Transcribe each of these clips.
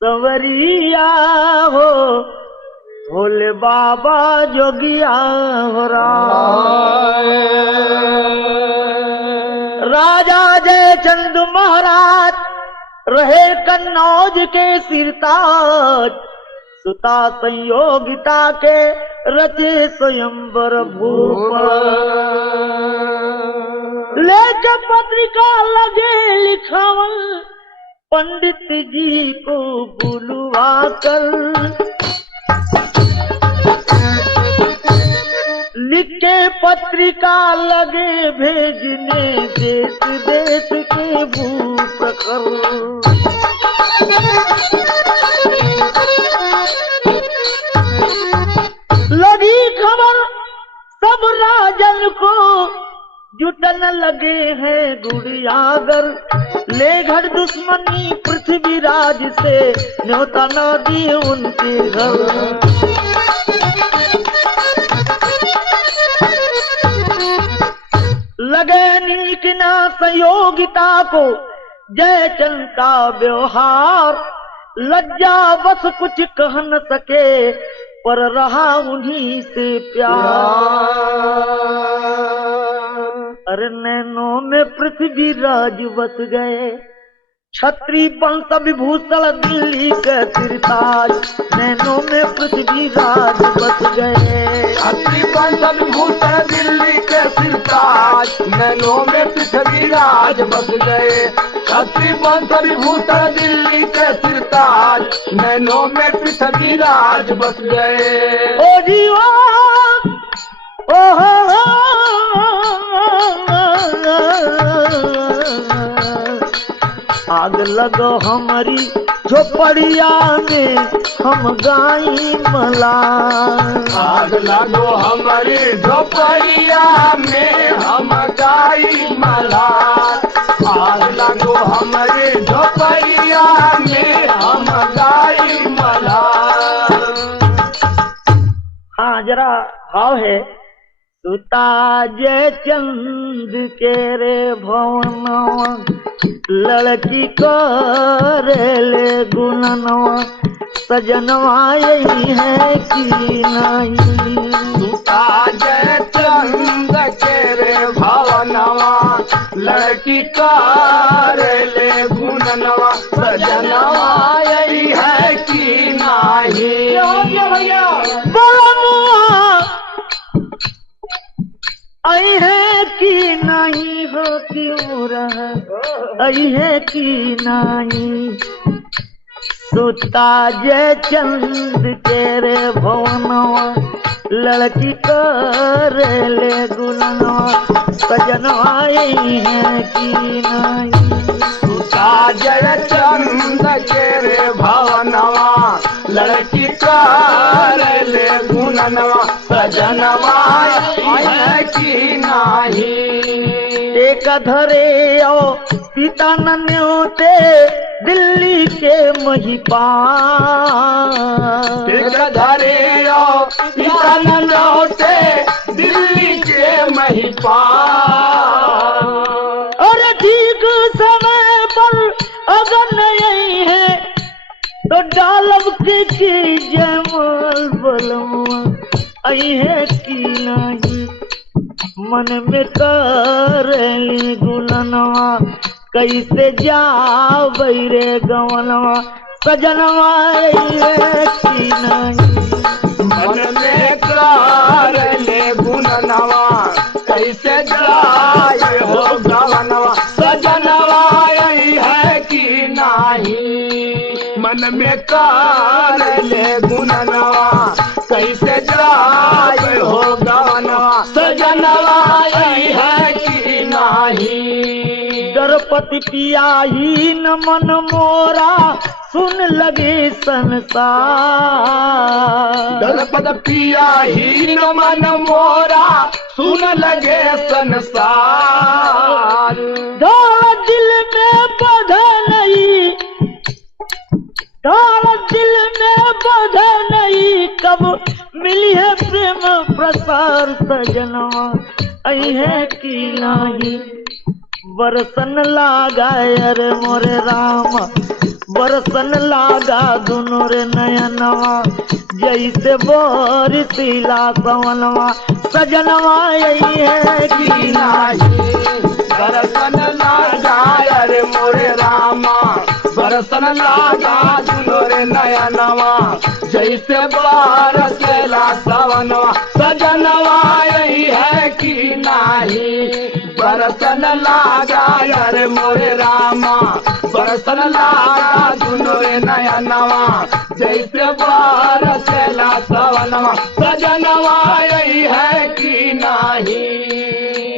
संवरिया हो भोले बाबा जोगिया हो राजा जयचंद महाराज रहे कन्नौज के सिरताज, सुता संयोगिता के रचे स्वयंवर भूप। लेके पत्रिका लगे लिखावन पंडित जी को बुलवा कर, लिख के पत्रिका लगे भेजने देश देश के भूप्रखर। लगी खबर सब राजन को, जुटन लगे हैं गुड़ियागर। ले घर दुश्मनी पृथ्वीराज से, न्योता न दिए उनके घर। लगे नीक ना संयोगिता को जयचंद का व्यवहार, लज्जा बस कुछ कह न सके पर रहा उन्हीं से प्यार। अरे नैनों में पृथ्वीराज बस गए, छत्री वंश विभूषण दिल्ली के सिरताज। नैनों में पृथ्वीराज बस गए, छत्री वंश विभूषण दिल्ली के सिरताज। नैनों में पृथ्वीराज बस गए, छत्री वंश विभूषण दिल्ली के सिरताज। नैनों में पृथ्वीराज बस गए। ओ जीवा ओ आग लगो हमारी झोपड़िया में हम गाई मला। आग लगो हमारी झोपड़िया में हम गाई मला। आग लगो हमारी झोपड़िया में हम गाई मला। हाँ जरा भाव है, सुता जयचंद के रे भवनवा, लड़की करेले गुणनवा। सजनवा यही है कि नहीं, सुता जयचंद के रे भवनवा, लड़की करेले गुणनवा। सजनवा यही है कि नहीं। आई है कि नहीं हो क्यों रहा, आई है कि नहीं। सुता जयचंद के रे भवनवा, लड़की करेले गुणनवा। सजनवा यही है कि नहीं, सुता जयचंद के रे भवनवा, लड़की करेले गुणनवा। सजनवा है कि नहीं। एक धरे ओ पिता न्योते दिल्ली के महिपाल। एक धरे ओ पिता न्योते दिल्ली के महिपाल। और ठीक समय पर अगर नहीं है तो डालब के जयमाल बलवा। आई है कि नहीं, मन में करेली गुणनवा। कैसे जावै रे गवनवा। सजनवा आई है कि नहीं, मन में करेले गुणनवा। कैसे जाए हो गवनवा। सजनवा आई है कि नहीं, मन में करेले दलपति पिया ही न मन मोरा सुन लगे संसार। दलपत पिया ही न मन मोरा सुन लगे संसार। दौड़ दिल में बधा नहीं, दौड़ दिल में बधा नहीं, कब मिली है प्रेम प्रसार सजनवा आई है कि नहीं। बरसन लागा अरे मोरे राम, बरसन लागा दोनों रे नयनवा, जैसे बोरिसिला सवनवा सजनवा यही है कि नहीं। बरसन लागा अरे मोरे रामा, बरसन लागा दोनों रे नयनवा, जैसे बरसेला सवनवा सजनवा यही है कि नहीं। बरसन लागा अरे मोरे रामा, बरसन लागा दोनों रे नयनवा, जैसे बरसेला सवनवा सजनवा यही है कि नहीं।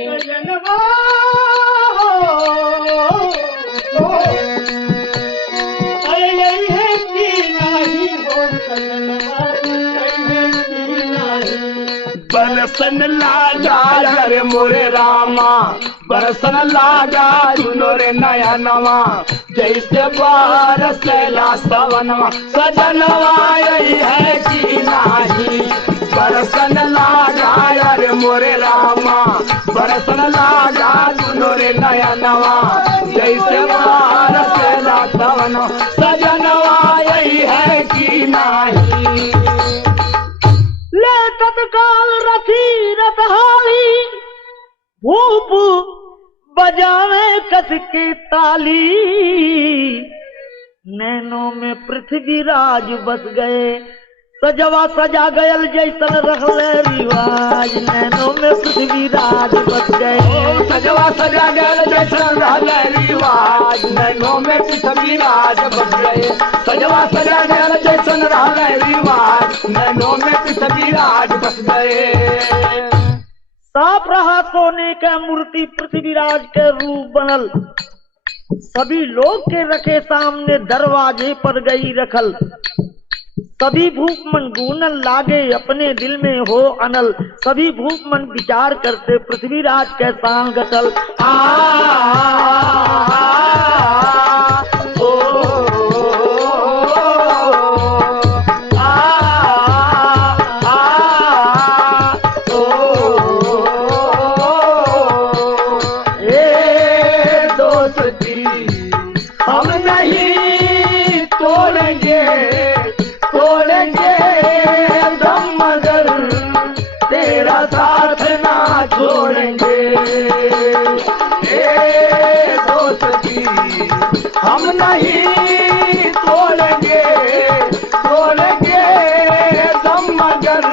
सजनवा यही है कि नहीं, बरसन लागा अरे मोरे रामा, बरसन लागा दोनों रे नयनवा, जैसे बरसेला सवनवा सजनवा यही है कि नहीं। बरसन लागा अरे मोरे रामा, बरसन लागा दोनों रे नयनवा, जैसे बरसेला सवनवा सजनवा यही है कि नहीं। ले तत्काल रथी रथहाली, भूप बजावे कस की ताली, नैनों में पृथ्वीराज बस गए, सजवा सजा गयल जैसन रखले रिवाज, नैनों में पृथ्वीराज बस गए। सजवा सजा गयल जैसन रहले रिवाज, नैनों में पृथ्वीराज बस गए। सजवा सजा गयल जैसन रहले रिवाज, नैनों में पृथ्वीराज बस गए। साफ रहा सोने का मूर्ति पृथ्वीराज के रूप बनल, सभी लोग के रखे सामने दरवाजे पर गई रखल, सभी भूख मन गूनल लागे अपने दिल में हो अनल, सभी भूख मन विचार करते पृथ्वीराज के सांग गटल। हम नहीं तोड़ेंगे तोड़ेंगे दम मगर तेरा साथ ना छोड़ेंगे। दोस्ती हम नहीं तोड़ेंगे तोड़ेंगे दम मगर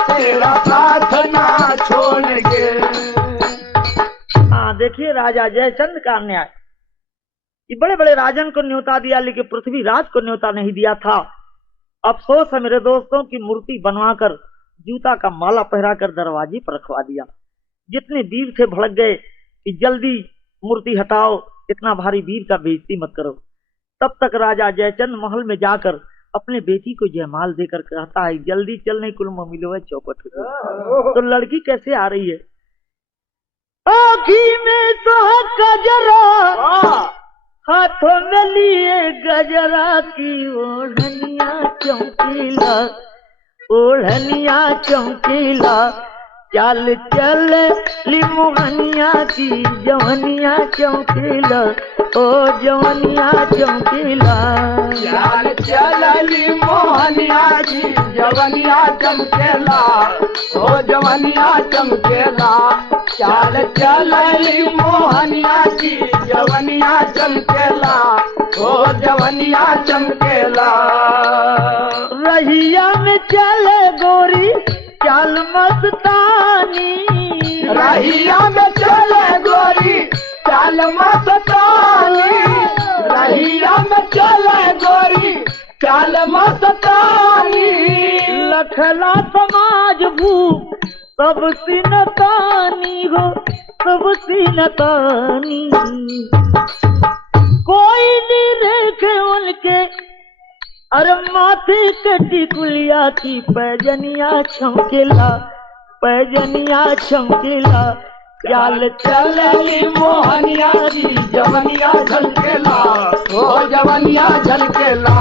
तेरा साथ ना छोड़ेंगे। हाँ देखिए राजा जयचंद का अन्याय, कि बड़े बड़े राजन को न्योता दिया लेकिन पृथ्वीराज को न्योता नहीं दिया था। अफसोस है मेरे दोस्तों की मूर्ति बनवाकर जूता का माला पहराकर दरवाजे पर रखवा दिया। जितने वीर थे भड़क गए कि जल्दी मूर्ति हटाओ, इतना भारी वीर का बेइज्जती मत करो। तब तक राजा जयचंद महल में जाकर अपने बेटी को जयमाल देकर कहता है जल्दी चल नहीं कुल मिलो है चौपट। तो लड़की कैसे आ रही है? आँखी में तो गजरा, हाथों में लिए गजरा की ओढ़निया चमकीला, ओढ़निया चमकीला, चाल चल लिमोहनिया की जवनिया चमकीला, ओ जवनिया चमकीला। चाल चल लिमोहनिया की जवनिया चमकेला, ओ जवनिया चमकेला। चाल चल लिमोहनिया की जवनिया चमकेला, ओ जवनिया चमकेला। रहिया में चले गोरी चाल मस्तानी, रहिया में चले गोरी चाल मस्तानी, रहिया में चले गोरी चाल मस्तानी। लखला समाज भूप सब सिनतानी हो, सब सीना तानी। कोई नहीं देखे उनके अरे माथे कटी कुलिया की पैजनिया चमकेला, पैजनिया चमकेला। चाल चलनी मोहनिया की जवनिया झलकेला, ओ जवनिया झलकेला।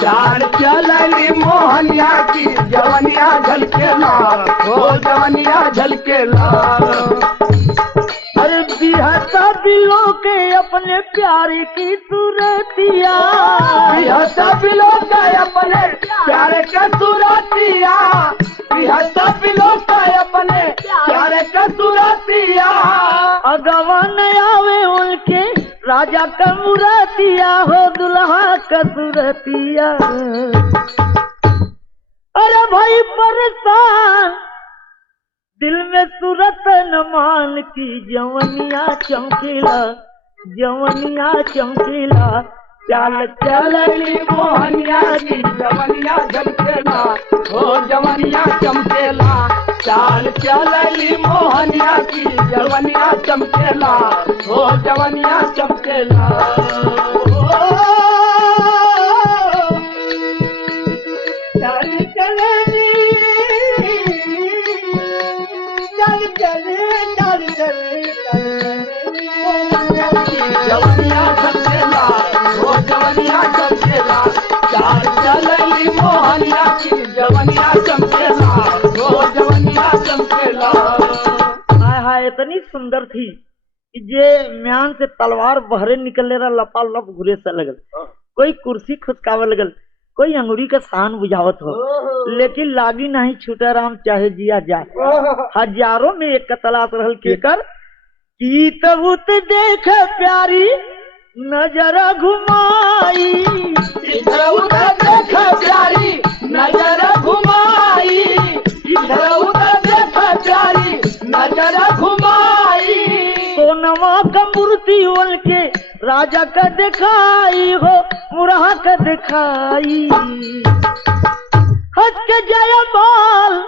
चाल चलनी मोहनिया की जवनिया झलकेला, ओ जवनिया झलकेला। अरे बिहता दिलों के अपने प्यार की सूरतिया, बिहता दिलों के अपने प्यार का सूरतिया, बिहता दिलों के अपने प्यार का सूरतिया। अगवा न आवे उनके राजा का मुरतिया हो दुल्हा का सूरतिया। अरे भाई परेशान दिल में सूरत न मान की जवनिया चमकीला, जवनिया चमकीला। चाल चलनी मोहनिया की जवनिया झलकेला, ओ जवनिया चमकेला। चाल चलनी मोहनिया की जवनिया चमकेला, ओ जवनिया चमकेला। चाल चलनी जवनिया चमकेला, ओ जवनिया चमकेला। चाल चलनी मोहनिया की जवनिया चमकेला, ओ जवनिया चमकेला। हाय हाय इतनी सुंदर थी कि जे म्यान से तलवार बहरे निकलने रहा लपा लप घुरे से लगल। कोई कुर्सी खुसकावे लगल, कोई अंगुरी का सान बुझावत हो, लेकिन लागी नहीं छूटे राम चाहे जिया जाए। हजारों में एक का तलाश रहल केकर की तबूत देख प्यारी नजर घुमाई, इधर उधर देख प्यारी नजर घुमाई, इधर उधर देख प्यारी नजर घुमाई। सोनमा का मूर्ति उनके राजा का दिखाई हो, मुरहा का दिखाई। हज के जयमाल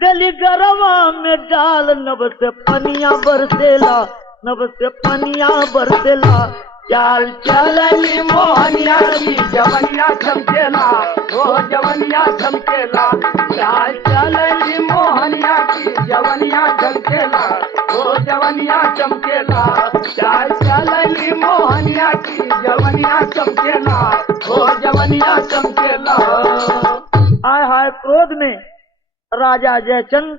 गली गरवा में डाल, नभ से पनिया बरसेला, नभ से पनिया बरसेला। चाल चलनी मोहनिया की जवनिया चमकेला, ओ जवनिया चमकेला। चाल चलनी मोहनिया की जवनिया चमकेला, ओ जवनिया चमकेला। चाल चलनी मोहनिया की जवनिया चमकेला, ओ जवनिया चमकेला। हाय हाय क्रोध में राजा जयचंद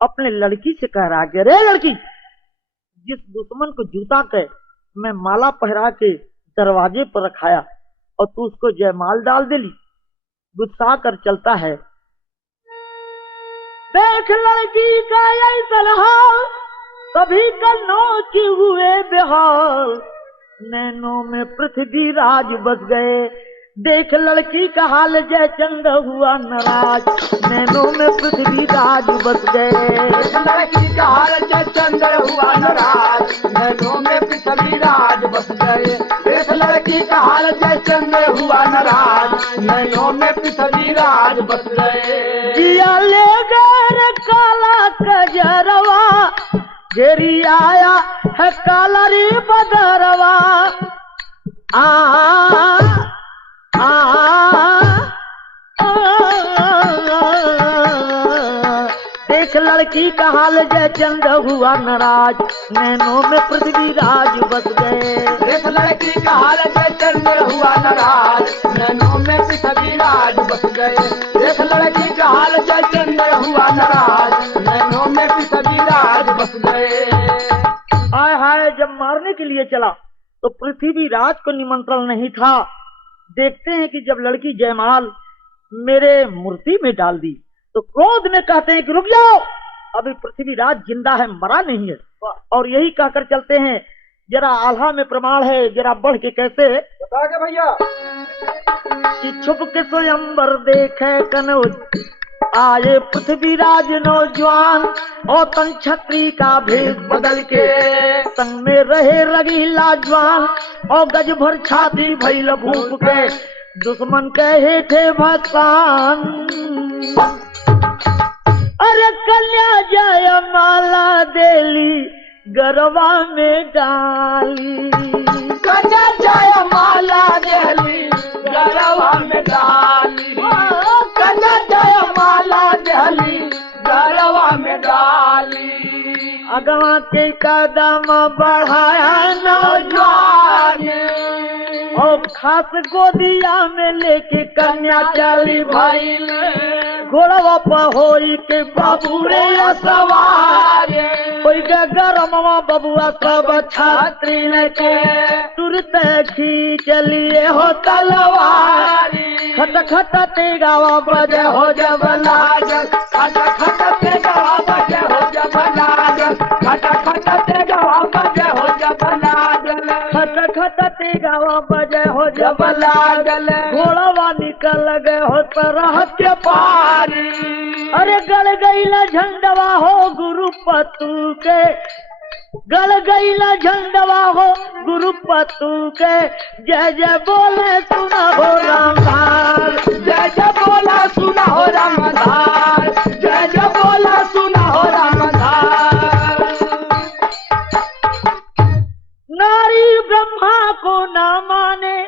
अपने लड़की से कह रहा कि रे लड़की, जिस दुश्मन को जूता के मैं माला पहरा के दरवाजे पर रखाया और तू उसको जयमाल डाल दिली, गुस्सा कर चलता है। देख लड़की का ऐसा हाल, सभी का नोच हुए बेहाल, नैनों में पृथ्वी राज बस गए। देख लड़की का हाल जयचंद हुआ नाराज, नैनों में पृथ्वी राज बस गए। लड़की का हाल जयचंद हुआ नाराज, नैनों में पृथ्वी राज बस गए। देख लड़की का हाल जयचंद हुआ नाराज, नैनों में पृथ्वी राज बस गए। जिया ले गए काला कजरवा, घेरी आया है काला रे बदरवा। देख लड़की का हाल जयचंद हुआ नाराज, नैनों में पृथ्वी राज बस गए। देख लड़की का हाल जयचंद हुआ नाराज, नैनों में पृथ्वी राज बस गए। देख लड़की का हाल जयचंद हुआ नाराज, नैनों में पृथ्वी राज बस गए। हाय हाय जब मारने के लिए चला तो पृथ्वी राज को निमंत्रण नहीं था। देखते हैं कि जब लड़की जयमाल मेरे मूर्ति में डाल दी तो क्रोध में कहते हैं कि रुक जाओ, अभी पृथ्वीराज जिंदा है, मरा नहीं है। और यही कहकर चलते हैं। जरा आल्हा में प्रमाण है, जरा बढ़ के कैसे बता के भैया कि छुप के स्वयंवर देखे कनौज, आए पृथ्वीराज नौजवान और तन छत्री का भेद बदल के, संग में रहे रगी लाजवान और गज भर छाती भइल भूप के, दुश्मन कहे थे भसान। अरे कन्या जय माला देली गरबा में डाली। कन्या जय माला देहली गरबा में डाली। कन्या जय माला देहली गरबा में डाली। अगवा के कदम बढ़ाया नौजवान और खास गोदिया में लेके कन्या चली भाई। घोड़वा पर होई के बाबू रे सवार कोई गरमवा बबुआ सब छात्री ने के तुरंत खींच लिए हो तलवार। खट खट तेगावा बजे हो जब लागल। खट खट तेगावा बजे हो जब लागल। खट खट तेगावा बजे हो जब लागल। खट खट तेगावा बजे हो जब लागल। घोड़वा निकल गए हो तरह के पारी। अरे गड़ गईला झंडवा हो गुरु पतू के। गड़ गईला झंडवा हो गुरु पतू के। जय जय बोले सुना हो रामधार। जय जय बोला सुना हो रामधार। जय जय बोला सुना हो रामधार। नारी ब्रह्मा को ना माने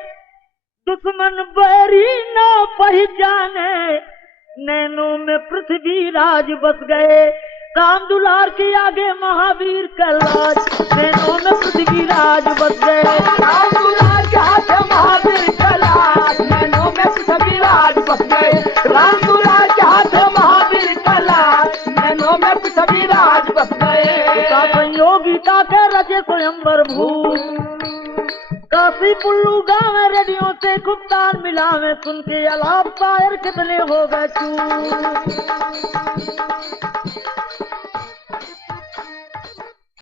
दुश्मन बैरी न पहचाने। नैनों में पृथ्वी राज बस गए राम दुलार के आगे महावीर कैलाश। नैनों में पृथ्वी राज बस गए राम दुलार के आगे महावीर कैलाश। नैनों में पृथ्वी राज बस गए राम दुलार के आगे महावीर कैलाश। नैनों में पृथ्वी राज बस गए। संयोगिता के रचे स्वयंवर भूत। काशी पुल्लू गाँव में रेडियो से गुप्तान मिला में सुन के अलाप शायर कितने हो गए चूप।